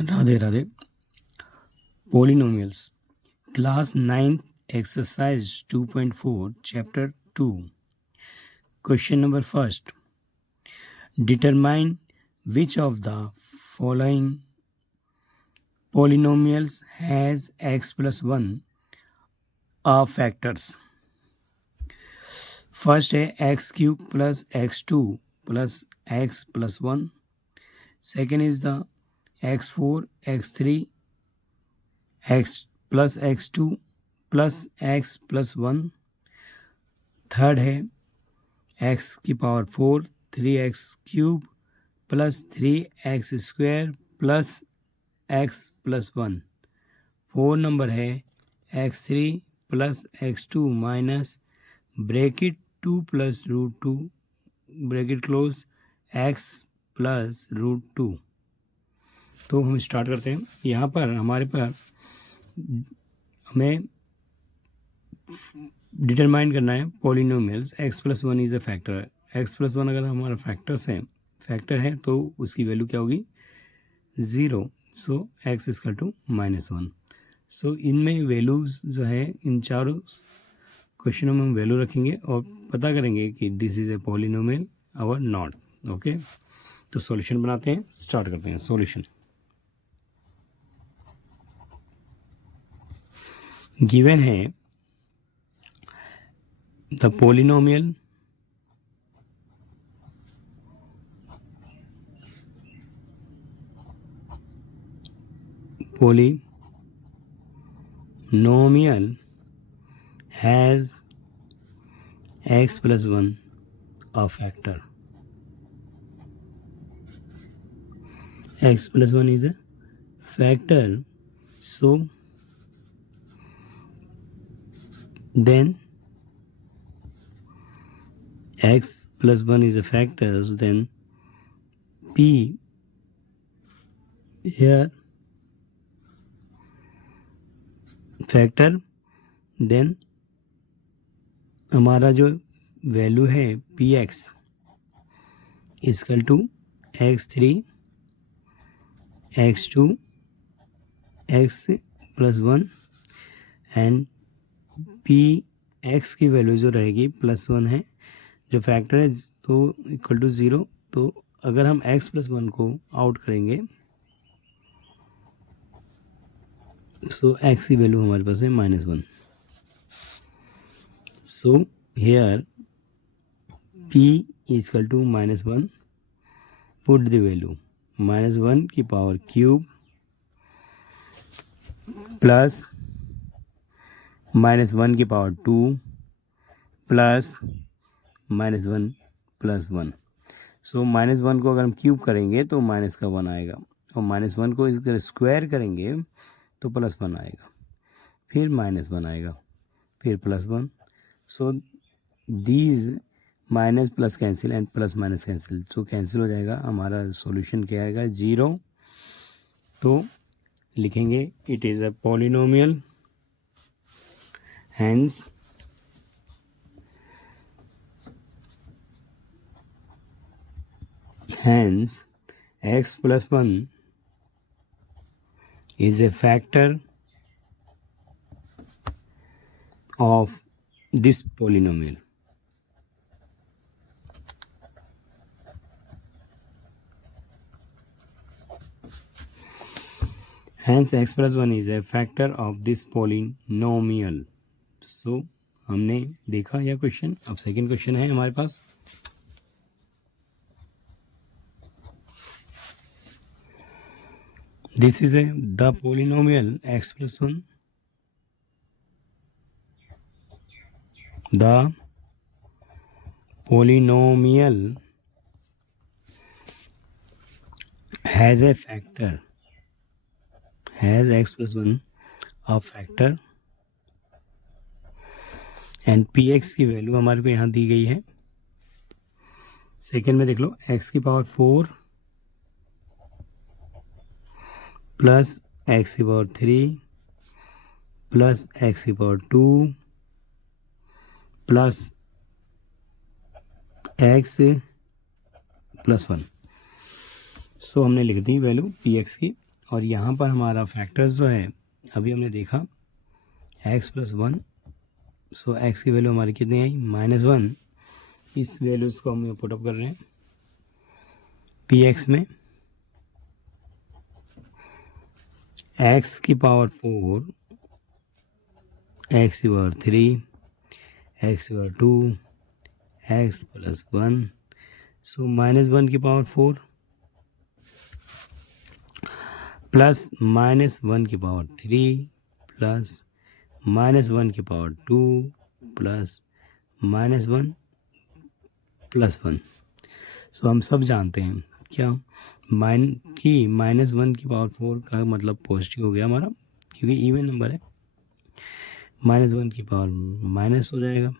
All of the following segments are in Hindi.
Radhe Radhe. Polynomials, class 9th, exercise 2.4, chapter 2. Question number first. Determine which of the following polynomials has x plus 1 factors. First है x cube plus x2 plus x plus 1. Second is the x4, x3, x plus x2 plus x plus 1. Third है x की power 4 3x cube plus 3x square plus x plus 1. 4 number है x3 plus x2 minus bracket 2 plus root 2 bracket close x plus root 2. तो हम स्टार्ट करते हैं. यहाँ पर हमारे पर हमें डिटरमाइन करना है polynomials. x plus 1 is a factor. x plus 1 अगर हमारा फैक्टर है तो उसकी वैल्यू क्या होगी 0. सो x इक्वल टू -1. सो इनमें वैल्यूज़ जो है इन चारों क्वेश्चनों में हम वैल्यू रखेंगे और पता करेंगे कि दिस इज़ ए पॉलिनोमियल और नॉट. ओके, तो सॉल्यूशन बनाते हैं, स्टार्ट करते हैं. सॉल्यूशन गिवन है the polynomial has x plus 1 a factor. X plus 1 is a factor, so then x plus 1 is a factor, so then p here factor, then हमारा जो वैल्यू है P X equal to x3 x2 x plus 1 and P X की वैल्यू जो रहेगी +1 है, जो फैक्टर है तो इक्वल टू 0. तो अगर हम x प्लस 1 को आउट करेंगे सो x की वैल्यू हमारे पास है -1. So here p equal to -1. Put the value -1 की पावर क्यूब प्लस -1 की पावर 2 प्लस -1 प्लस 1. सो -1 को अगर हम क्यूब करेंगे तो माइनस का 1 आएगा और -1 को इसका स्क्वायर करेंगे तो +1 आएगा, फिर -1 आएगा, फिर +1. So these minus plus cancel and plus minus cancel, so cancel हो जाएगा. हमारा सॉल्यूशन क्या आएगा 0. तो लिखेंगे it is a polynomial, hence x plus 1 is a factor of this polynomial. Hence x plus 1 is a factor of this polynomial. So हमने देखा यह क्वेश्चन. अब सेकंड क्वेश्चन है हमारे पास. This is the polynomial x plus 1. The polynomial has a factor, has x plus 1 a factor and P X की वैल्यू हमारे को यहाँ दी गई है. सेकेंड में देख लो x की पावर 4 प्लस x की पावर 3 प्लस x की पावर 2 प्लस x प्लस 1. सो हमने लिख दी वैल्यू पी एक्स की और यहाँ पर हमारा फैक्टर्स जो है अभी हमने देखा x+1, सो x की वैल्यू हमारी कितनी आई -1। इस वैल्यूज़ को हम पुटअप कर रहे हैं px में x की पावर 4, x की पावर 3, x की पावर 2, x+1, सो -1 की पावर 4 प्लस -1 की पावर 3 प्लस -1 की पावर 2 प्लस -1 प्लस 1। सो हम सब जानते हैं क्या -1 की पावर 4 का मतलब पॉजिटिव हो गया हमारा, क्योंकि इवन नंबर है। -1 की पावर माइनस हो जाएगा,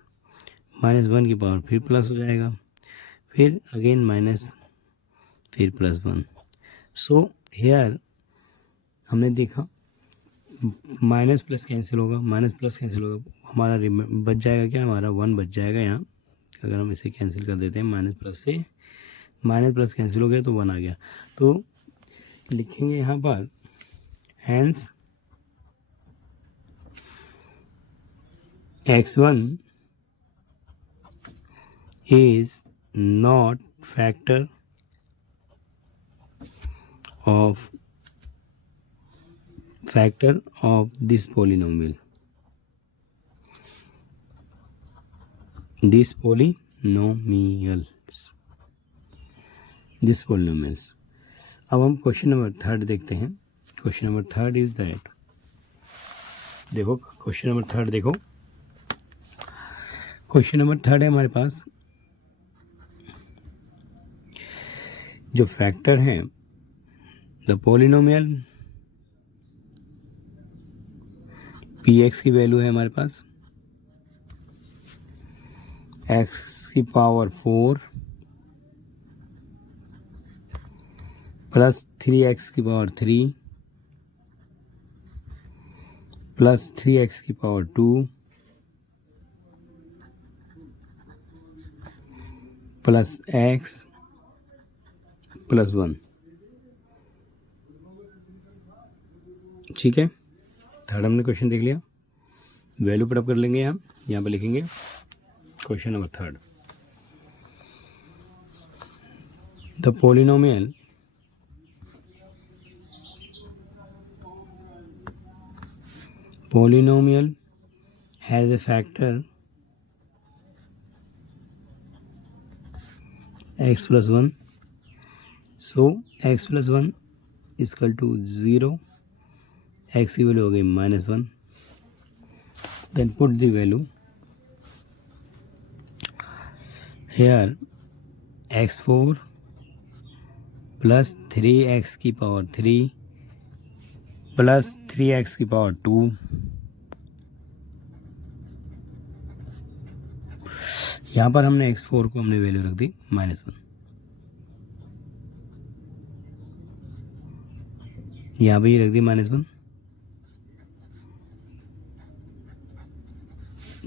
-1 की पावर फिर प्लस हो जाएगा, फिर अगेन माइनस, फिर +1। सो हेयर हमने देखा माइनस प्लस कैंसिल होगा, हमारा बच जाएगा क्या, हमारा 1 बच जाएगा यहाँ। अगर हम इसे कैंसिल कर देते हैं माइनस प्लस कैंसिल हो गया तो 1 आ गया। तो लिखेंगे यहाँ पर hence x1 is not factor of this polynomial. These polynomials. अब हम क्वेश्चन नंबर 3 देखते हैं। क्वेश्चन नंबर 3 इज दैट, देखो क्वेश्चन नंबर 3 देखो, क्वेश्चन नंबर 3 है हमारे पास। जो फैक्टर है द पोलिनोमियल px की वैल्यू है हमारे पास x की पावर 4 प्लस 3x की पावर 3 प्लस 3x की पावर 2 प्लस x प्लस 1। ठीक है, थर्ड हमने क्वेश्चन देख लिया। वैल्यू पुटअप कर लेंगे, यहाँ पे लिखेंगे question number 3, the polynomial has a factor x+1, so x+1 is equal to 0, x की वैल्यू हो गई -1, then put the value here, x4 plus 3x की पावर 3 प्लस 3x की पावर 2 यहाँ पर हमने x4 को हमने वैल्यू रख दी -1, यहाँ पे ये रख दी -1,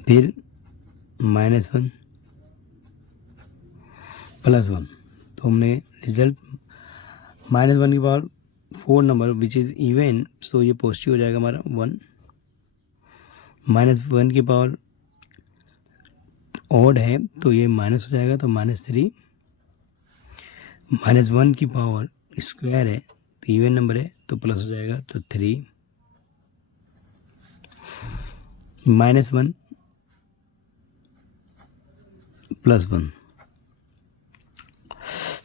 फिर -1 प्लस 1। तो हमने रिजल्ट -1 की power 4 number which is even, so ये पॉजिटिव हो जाएगा हमारा 1। -1 की पावर ऑड है तो ये माइनस हो जाएगा, तो -3। -1 की पावर स्क्वायर है तो इवन नंबर है तो प्लस हो जाएगा, तो 3 -1 प्लस 1।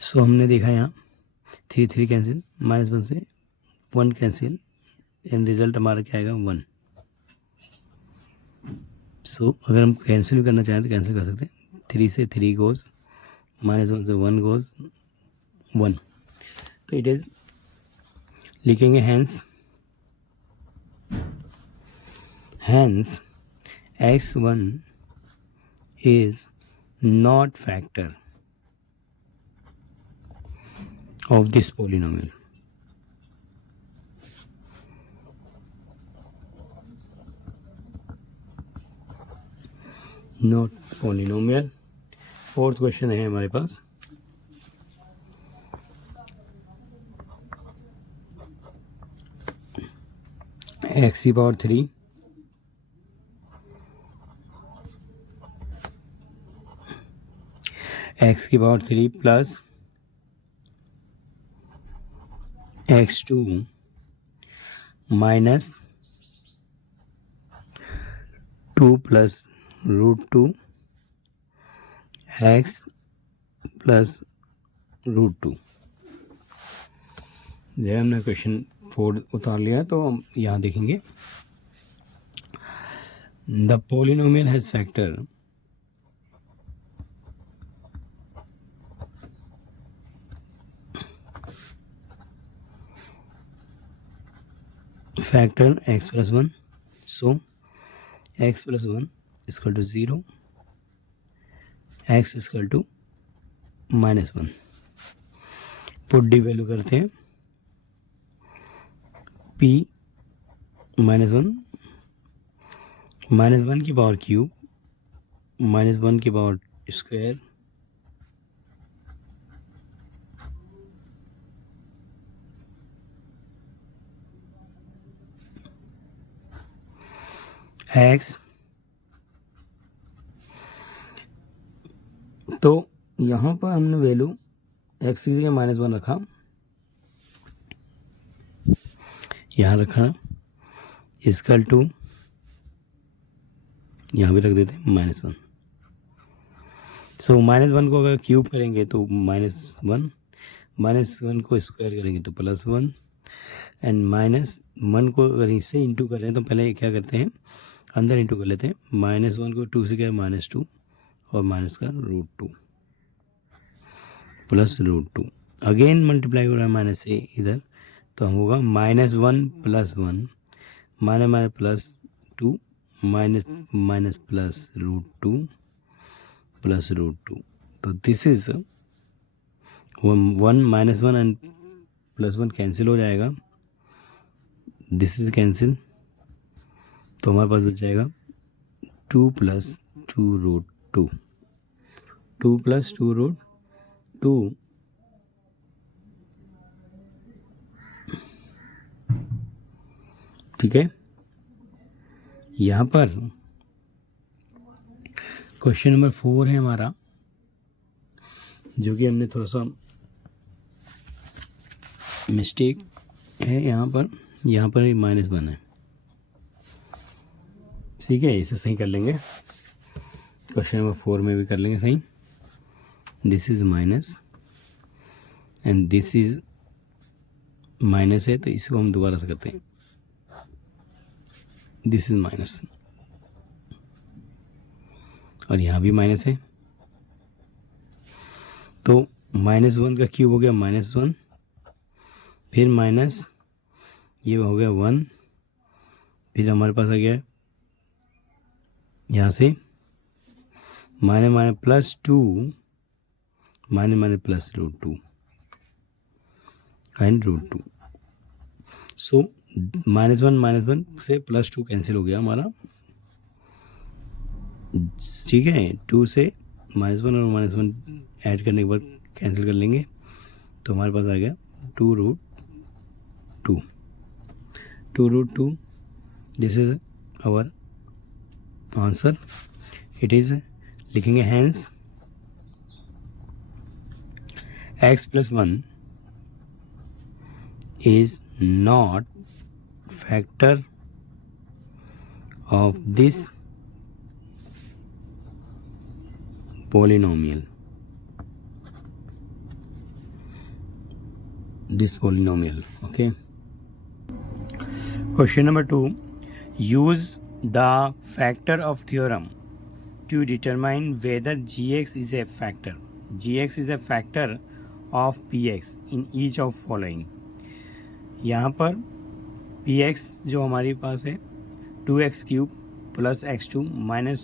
सो हमने देखा यहाँ 3 कैंसिल, -1 से 1 कैंसिल, एंड रिजल्ट हमारा क्या आएगा 1। सो अगर हम कैंसिल भी करना चाहें तो कैंसिल कर सकते हैं। 3 से 3 गोज़, -1 से 1 गोज़ 1, तो इट इज़ लिखेंगे hence x1 is not factor of this polynomial. Not polynomial। Fourth question है हमारे पास, एक्स की पावर 3 एक्स की power 3 plus x2 minus 2 plus √2 x plus √2। जब हमने क्वेश्चन 4 उतार लिया तो हम यहाँ देखेंगे the polynomial has factor x plus 1, so x plus 1 is equal to 0, x is equal to -1। Put D value करते हैं p -1 -1 की पावर क्यूब -1 की पावर स्क्वायर x। तो यहाँ पर हमने वैल्यू x की जगह -1 रखा, यहाँ रखा इक्वल टू, यहाँ भी रख देते हैं -1। सो -1 को अगर क्यूब करेंगे तो -1, -1 को स्क्वायर करेंगे तो +1 एंड -1 को अगर इससे इंटू कर रहे हैं तो पहले क्या करते हैं, अंदर इंटू कर लेते हैं। -1 को 2 से क्या -2 और माइनस का √2 प्लस √2, अगेन मल्टीप्लाई हो रहा है माइनस से इधर, तो हम होगा -1 plus 1 minus plus 2 minus plus √2 plus √2। तो दिस इज 1 -1 एंड +1 कैंसिल हो जाएगा, दिस इज कैंसिल, तो हमारे पास बच जाएगा 2 प्लस 2√2, 2 प्लस 2√2। ठीक है, यहाँ पर क्वेश्चन नंबर 4 है हमारा, जो कि हमने थोड़ा सा मिस्टेक है यहाँ पर -1 है। ठीक है, इसे सही कर लेंगे, क्वेश्चन नंबर 4 में भी कर लेंगे सही। This is minus and this is minus है, तो इसको हम दोबारा से करते हैं, दिस इज माइनस और यहाँ भी माइनस है, तो -1 का क्यूब हो गया -1, फिर माइनस ये हो गया 1, फिर हमारे पास आ गया यहाँ से minus plus 2 minus plus √2 and √2। सो -1 से +2 कैंसिल हो गया हमारा। ठीक है, 2 से -1 और -1 ऐड करने के बाद कैंसिल कर लेंगे, तो हमारे पास आ गया 2√2। This is our answer, it is, लिखेंगे hence x plus 1 is not factor of this polynomial, okay. Question number 2, use the factor of theorem to determine whether gx is a factor. gx is a factor of px in each of following. यहाँ पर px जो हमारे पास है 2x³ plus x2 minus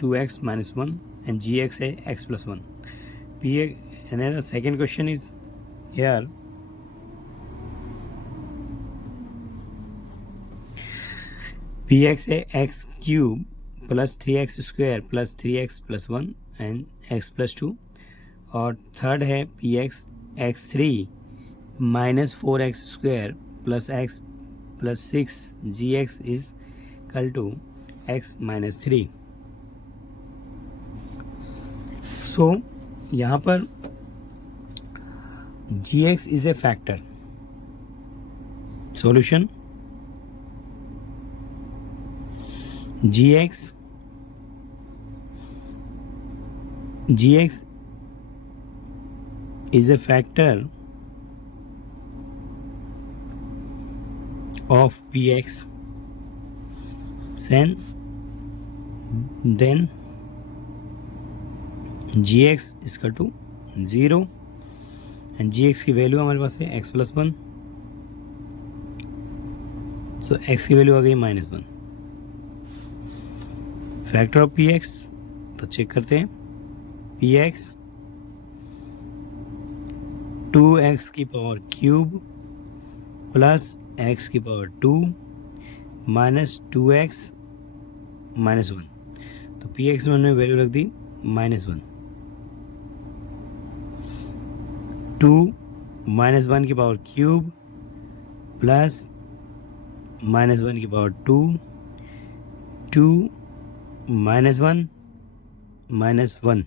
2x minus 1 and gx है x plus 1. px and the second question is here, px है x³ plus 3x² plus 3x plus 1 and x plus 2, और थर्ड है px x3 minus 4x² plus x plus 6 gx is equal to x minus 3. So यहाँ पर gx is a factor. Solution: gx is a factor of px, then gx is equal to 0 and gx की वैल्यू हमारे पास है x प्लस 1. सो x की वैल्यू आ गई -1. फैक्टर ऑफ px तो चेक करते हैं. px 2x की पावर क्यूब प्लस x की पावर 2 माइनस 2x माइनस 1. तो px में हमने वैल्यू रख दी -1. 2 माइनस 1 की पावर क्यूब प्लस -1 की पावर 2 माइनस 1 -1.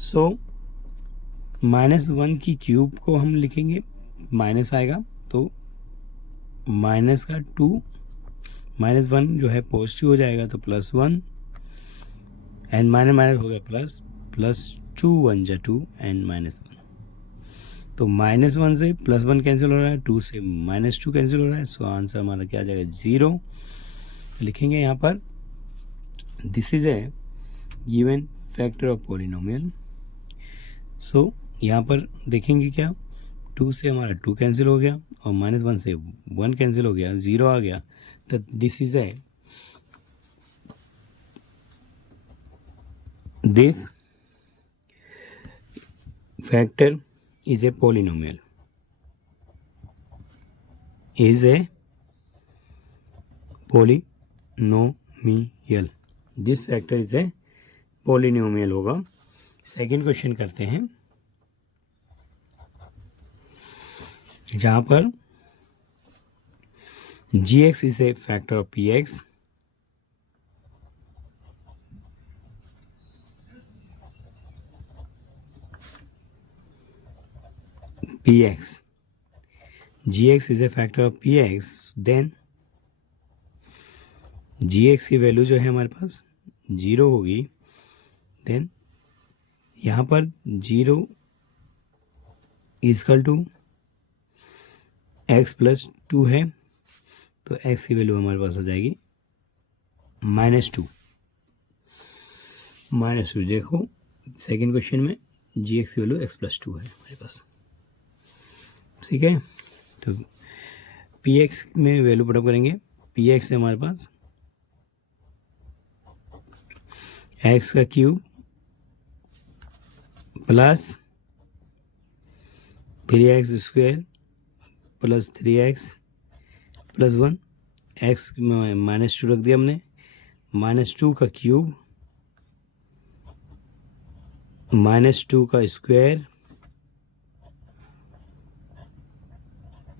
सो -1 की क्यूब को हम लिखेंगे, माइनस आएगा तो माइनस का 2 -1 जो है पॉजिटिव हो जाएगा तो +1 एंड माइनस हो गया प्लस 2 1 जा 2 एंड -1. तो -1 से +1 कैंसिल हो रहा है, 2 से -2 कैंसिल हो रहा है. सो आंसर हमारा क्या आ जाएगा 0. लिखेंगे यहाँ पर this is a given factor of polynomial. So यहाँ पर देखेंगे क्या, 2 से हमारा 2 कैंसिल हो गया और -1 से 1 कैंसिल हो गया, 0 आ गया. तो this is A this factor is a polynomial. Is a polynomial. This factor is a polynomial होगा. सेकेंड क्वेश्चन करते हैं जहां पर gx is a factor of px, gx is a factor of px, then gx की वैल्यू जो है हमारे पास 0 होगी. देन यहाँ पर 0 इजकल टू x प्लस 2 है तो x की वैल्यू हमारे पास हो जाएगी -2. देखो सेकेंड क्वेश्चन में gx की वैल्यू x प्लस 2 है हमारे पास. ठीक है, तो px में वैल्यू पुटअप करेंगे. px है हमारे पास x का cube plus 3x square plus 3x plus 1. x में -2 रख दिया हमने. -2 का क्यूब -2 का स्क्वायर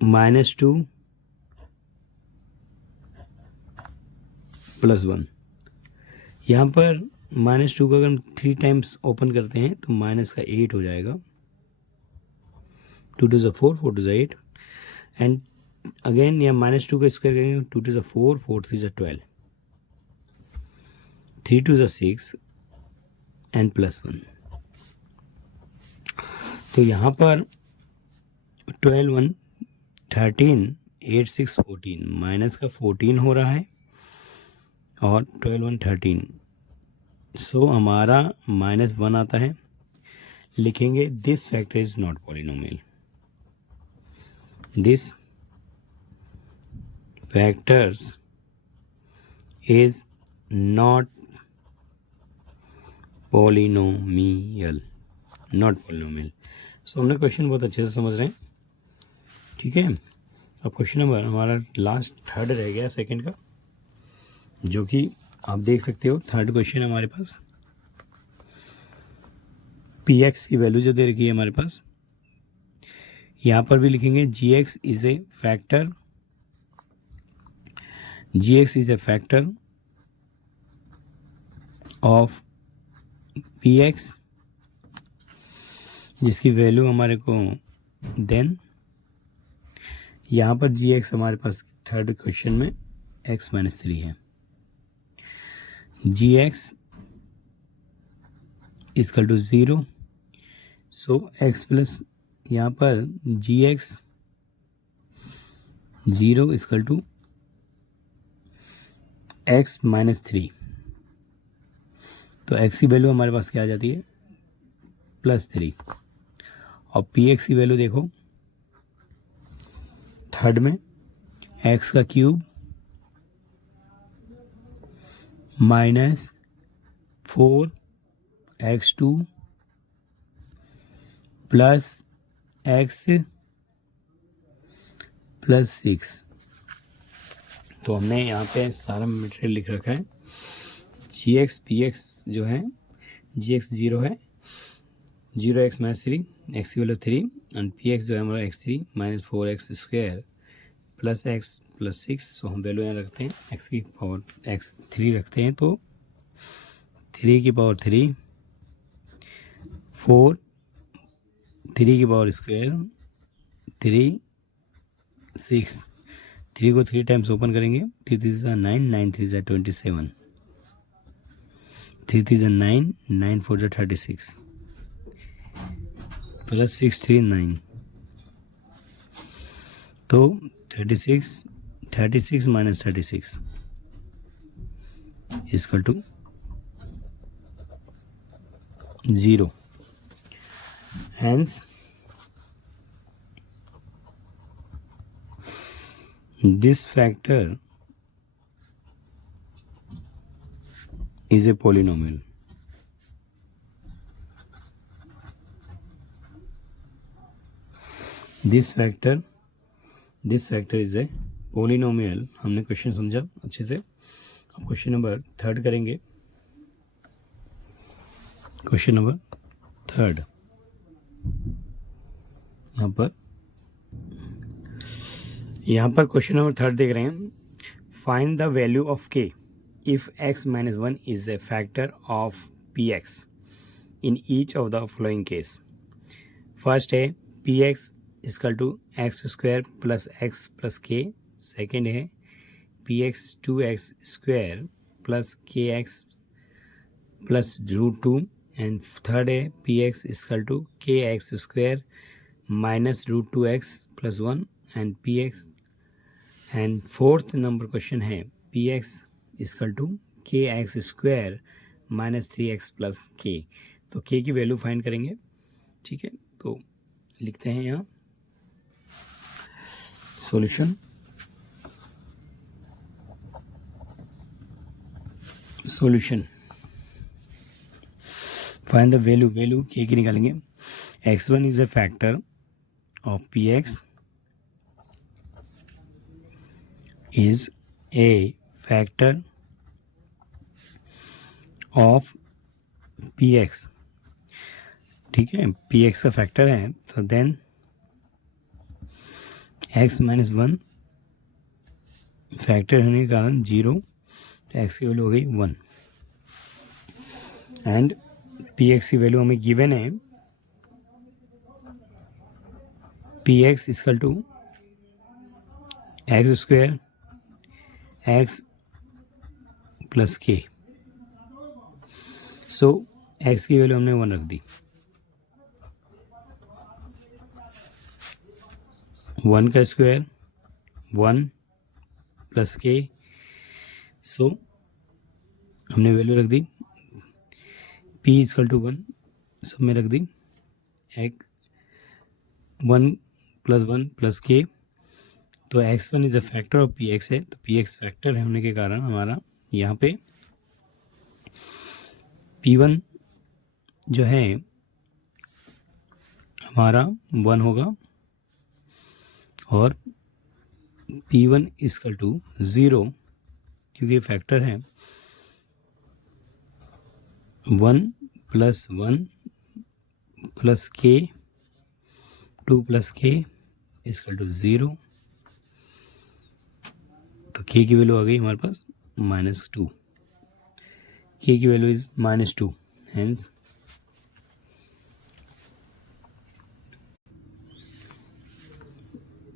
-2 प्लस 1. यहाँ पर -2 का अगर हम 3 टाइम्स ओपन करते हैं तो माइनस का 8 हो जाएगा. 2 2 4 4 2 8 एंड अगेन यहाँ -2 का स्क्वायर करेंगे. 2 2 4 4 3 12 3 2 6 एंड प्लस 1. तो यहाँ पर 12 1 13 8 6 14 माइनस का 14 हो रहा है और 12 1 13. सो हमारा -1 आता है. लिखेंगे this factor is not polynomial. This factors is not polynomial. So हमने क्वेश्चन बहुत अच्छे से समझ रहे हैं. ठीक है, अब क्वेश्चन नंबर हमारा लास्ट थर्ड रह गया सेकंड का, जो कि आप देख सकते हो. थर्ड क्वेश्चन हमारे पास px की वैल्यू जो दे रखी है हमारे पास, यहाँ पर भी लिखेंगे gx is a factor gx इज a factor of px जिसकी वैल्यू हमारे को देन यहाँ पर gx हमारे पास थर्ड क्वेश्चन में x माइनस 3 है. gx equal to 0. सो x प्लस यहाँ पर gx 0 is equal to x minus 3. तो x की वैल्यू हमारे पास क्या आ जाती है +3. और px की वैल्यू देखो थर्ड में x का cube minus 4x2 plus x plus 6. तो हमने यहाँ पे सारा मटेरियल लिख रखा है. gx px जो है gx 0 है 0x माइनस 3 x की वैल्यू 3 एंड px जो है हमारा x3 minus 4x square plus x plus 6. सो हम वैल्यू यहाँ रखते हैं x की पावर x3 रखते हैं तो 3 की पावर 3 4 3 की पावर स्क्वायर 3 6. 3 को 3 टाइम्स ओपन करेंगे 3 3 जा 9 9 3 जा 27 3 3 जा 9 9 4 जा 36 प्लस 6 3 9. तो 36 minus 36 equal to 0. Hence this factor is a polynomial. This factor is a polynomial. हमने क्वेश्चन समझा अच्छे से. अब क्वेश्चन नंबर 3 करेंगे. क्वेश्चन नंबर 3 यहाँ पर क्वेश्चन नंबर 3 देख रहे हैं. Find the value of k if x minus 1 is a factor of px in each of the following case. First है px equal to X square plus X plus K. Second है px 2x square plus kx plus √2. And third है px equal to kx square minus √2x plus 1 and px. And fourth number question है px equal to kx square minus 3x plus k. तो k की वैल्यू फाइंड करेंगे. ठीक है, तो लिखते हैं यहाँ solution. Find the value k की निकालेंगे. x1 is a factor of px is a factor of px. ठीक है, px का फैक्टर है तो देन x माइनस 1 फैक्टर होने के कारण 0 तो x की वैल्यू हो गई 1. एंड px की वैल्यू हमें गिवन है px equal to X square x plus k. So x की वैल्यू हमने 1 रख दी. 1 का स्क्वायर 1 प्लस k. सो हमने वैल्यू रख दी p इजकल टू 1. सब में रख दी 1 प्लस 1 प्लस k. तो x1 is a factor of px है तो px फैक्टर होने के कारण हमारा यहाँ पे p1 जो है हमारा 1 होगा और p1 इजकल टू 0 क्योंकि फैक्टर है 1 plus 1 plus k 2 plus k equal to 0. तो k के की वैल्यू आ गई हमारे पास -2, के की value is -2, hence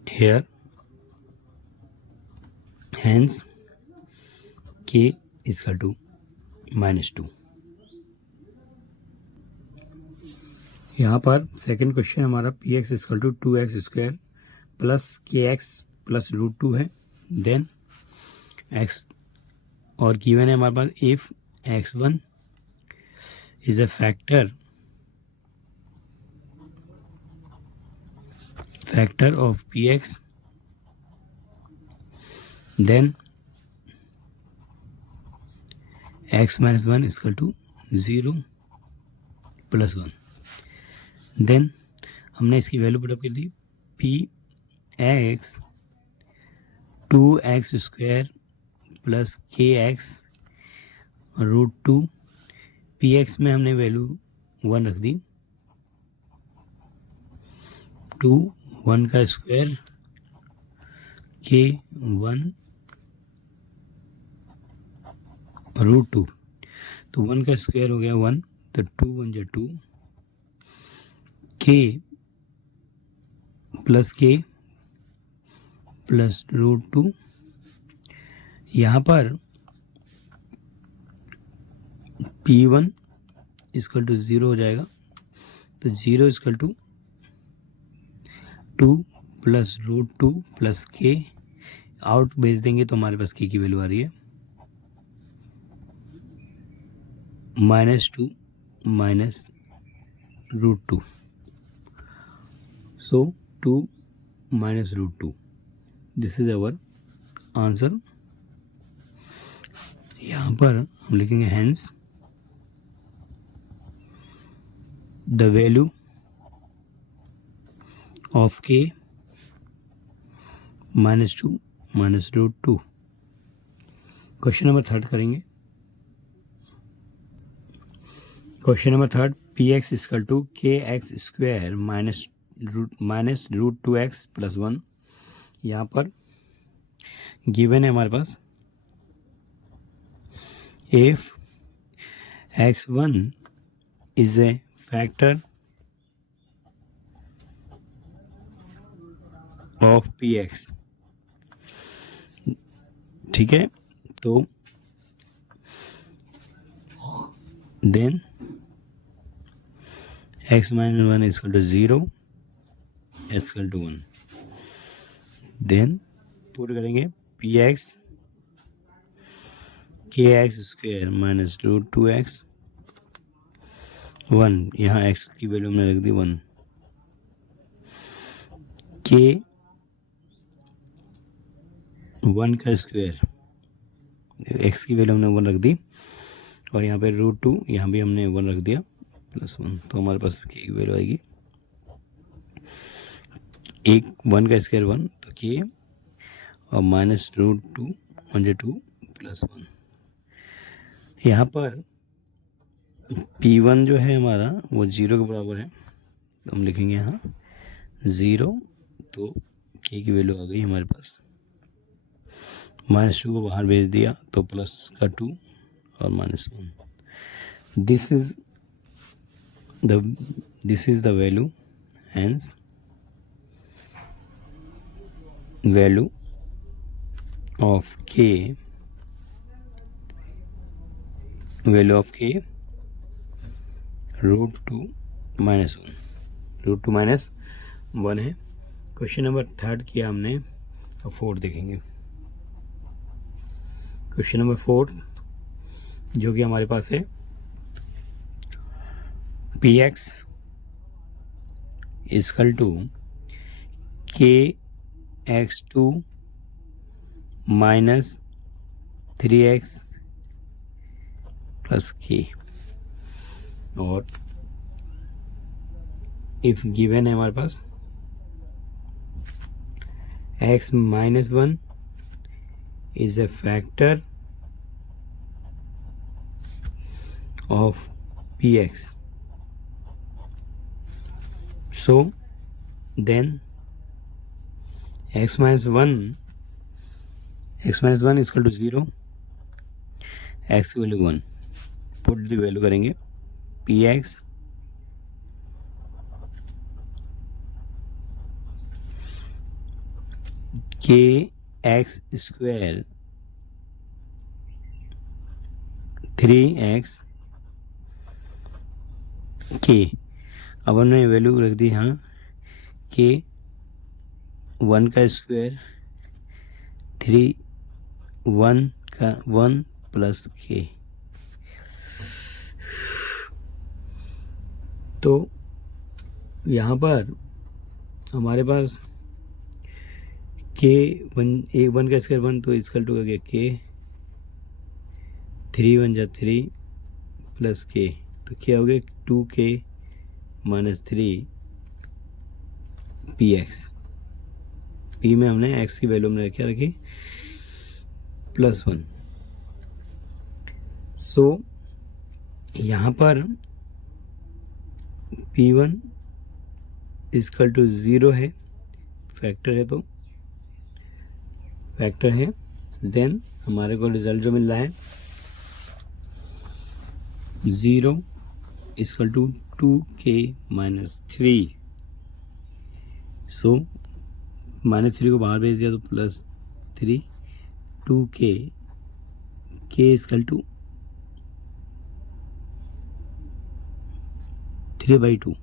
here hence k is equal to -2। यहाँ पर सेकंड क्वेश्चन हमारा P X is equal to 2x² plus K X plus √2 है। देन x और गिवन है हमारे पास if x1 is a factor of P X, then x - 1 is equal to 0 + 1। Then हमने इसकी वैल्यू पुटअप कर दी, P X 2x² plus K X √2। P x में हमने वैल्यू 1 रख दी, 2 1 का स्क्वायर के 1 √2, तो 1 का स्क्वायर हो गया 1, तो 2 1 जा 2, के प्लस √2। यहाँ पर P1 इजकल टू 0 हो जाएगा, तो 0 इजकल टू 2 प्लस √2 प्लस के, आउट भेज देंगे तो हमारे पास के की वैल्यू आ रही है -2 minus √2, so 2 minus √2, this is our answer। यहाँ पर हम लिखेंगे hence the value of k -2 minus √2। Question number 3 करेंगे। Question number 3, P X is equal to K X square minus √2x + 1। यहाँ पर गिवन है हमारे पास if x1 is a factor of P X, ठीक है, तो then x - 1 is equal to 0 is equal to 1। Then put करेंगे पी एक्स के एक्स स्क्वायर माइनस √2x 1, यहाँ x की वैल्यू हमने रख दी 1, के 1 का स्क्वायर, x की वैल्यू हमने 1 रख दी, और यहाँ पे √2 यहाँ भी हमने 1 रख दिया +1, तो हमारे पास के की वैल्यू आएगी 1 का स्क्वायर 1, तो के और माइनस √2 1 जा 2 + 1। यहाँ पर P1 जो है हमारा वो 0 के बराबर है, तो हम लिखेंगे यहाँ 0, तो के की वैल्यू आ गई हमारे पास -2 को बाहर भेज दिया, तो प्लस का 2 और -1। This is the value, hence value of k √2 - 1, √2 - 1 है। क्वेश्चन नंबर 3 किया हमने, और 4 देखेंगे। क्वेश्चन नंबर 4 जो कि हमारे पास है, पी एक्स इजकल टू के x2 minus 3x plus k, और इफ गिवन है हमारे पास x - 1 is a factor of px, so then x - 1 x minus 1 equal to 0, x की वैल्यू 1, पुट द वैल्यू करेंगे पी एक्स के एक्स स्क्वायर 3x के। अब हमने वैल्यू रख दी यहाँ के 1 का स्क्वायर 1 का 1 प्लस के। तो यहाँ पर हमारे पास के 1 का स्क्वायर 1, तो इसकल टू का गया के 3 1 जा 3 प्लस के, तो क्या हो गया 2k minus 3 P x. P में हमने एक्स की वैल्यू हमने क्या रखी +1। सो यहाँ पर P1 इक्वल टू 0 है, फैक्टर है, तो फैक्टर है, देन हमारे को रिजल्ट जो मिल रहा है 0 इक्वल टू 2k माइनस 3। सो -3 को बाहर भेज दिया तो +3 2k k equal to 3/2।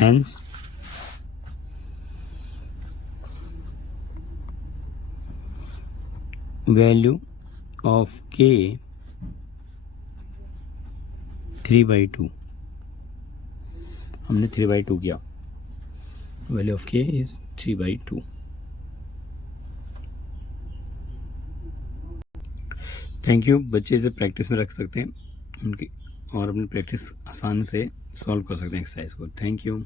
Hence value of k 3/2, हमने 3/2 किया, value of k is 3/2। Thank you. बच्चे इसे प्रैक्टिस में रख सकते हैं उनकी, और अपनी प्रैक्टिस आसान से सॉल्व कर सकते हैं एक्सरसाइज को। Thank you.